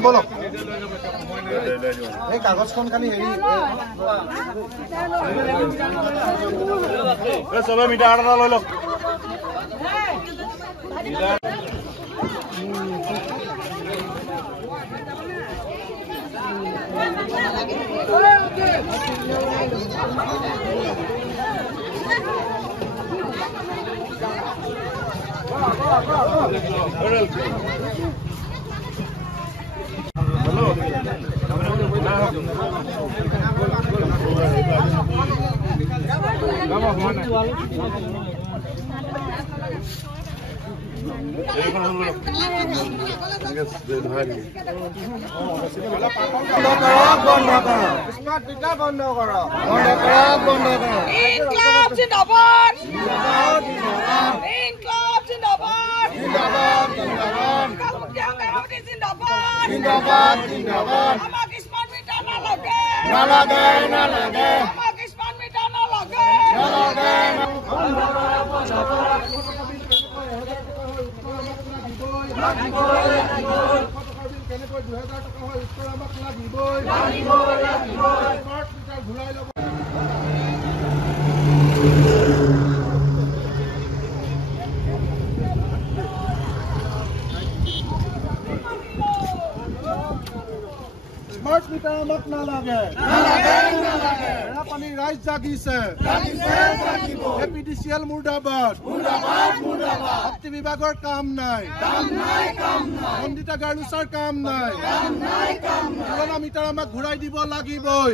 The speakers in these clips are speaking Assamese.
बोलो कागज खाली सब मीठा आटा लै लो स्मार्ट मीटर আমাক নালাগে পানী ৰাইজ জাগিছে এপিডিচিএল মুৰ্দাবাদ শক্তি বিভাগৰ কাম নাই মন্দিতা গাৰ্লুছৰ কাম নাই পুৰণা মিটাৰ আমাক ঘূৰাই দিব লাগিবই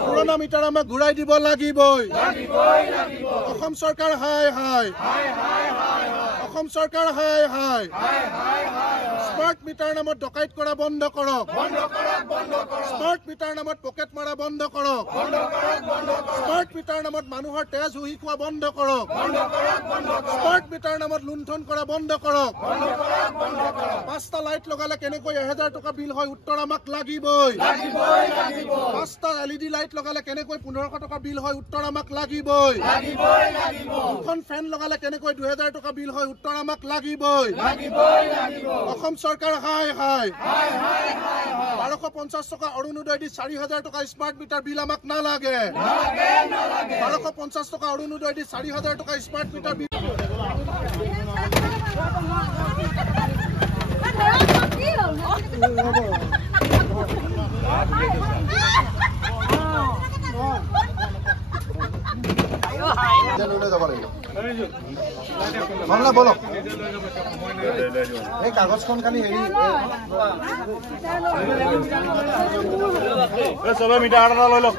পুৰণা মিটাৰ আমাক ঘূৰাই দিব লাগিবই অসম চৰকাৰ হাই হাই অসম চৰকাৰ হাই হাই স্মাৰ্ট মিটাৰ নামত ডকাইত কৰা বন্ধ কৰক স্মাৰ্ট মিটাৰ নামত পকেট মাৰা বন্ধ কৰক স্মাৰ্ট মিটাৰ নামত মানুহৰ তেজ হুহি খোৱা বন্ধ কৰক স্মাৰ্ট মিটাৰ নামত লুণ্ঠন কৰা বন্ধ কৰক 5টা লাইট লগালে কেনেকৈ 1000 টকা বিল হয় উত্তৰ আমাক লাগিবই 5টা এলইডি লাইট লগালে কেনেকৈ 1500 টকা বিল হয় উত্তৰ আমাক লাগিবই দুখন ফেন লগালে কেনেকৈ 2000 টকা বিল হয় উত্তৰ আমাক লাগিবই অসম सरकार हाय हाय 1250 टका अरुणोदय दी 4000 टका स्मार्ट मीटर बिल आमक ना लागे 1250 टका अरुणोदय दी 4000 टका स्मार्ट मीटर बिल बोलो कागज खाली सब मीठा आटा लै लो